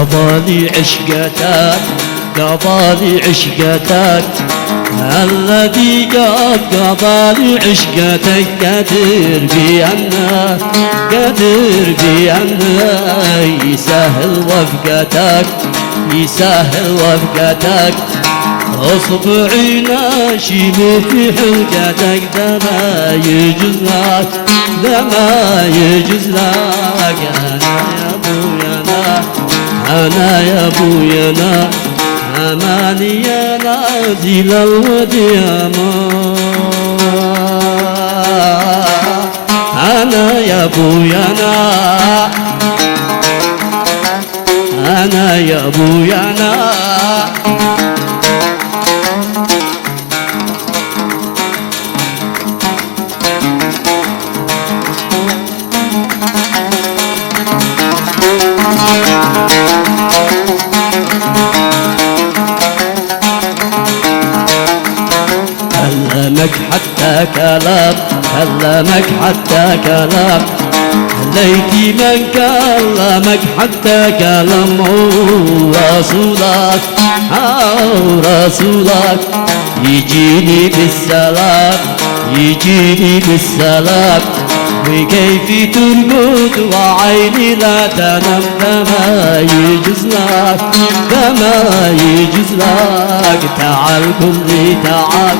قضالي عشقتك قضالي عشقتك الذي قضالي عشقتك قادر بأنه قادر بأنه يسهل وفقتك يسهل وفقتك اصبعي ناشم في حلقتك ده ما يجوز لك ده ما يجوز لك أنا يا أبويا أنا أماني يا نازل الوديع أنا يا أبويا أنا يا أبويا أنا كلمك حتى كلام كلمك حتى كلام ليتي من كلمك حتى كلام رسولك رسولك يجيني بالسلام يجيني بالسلام وكيف ترقد وعيني لا تنام كما يجوز لك كما يجوز لك تعال قل لي تعال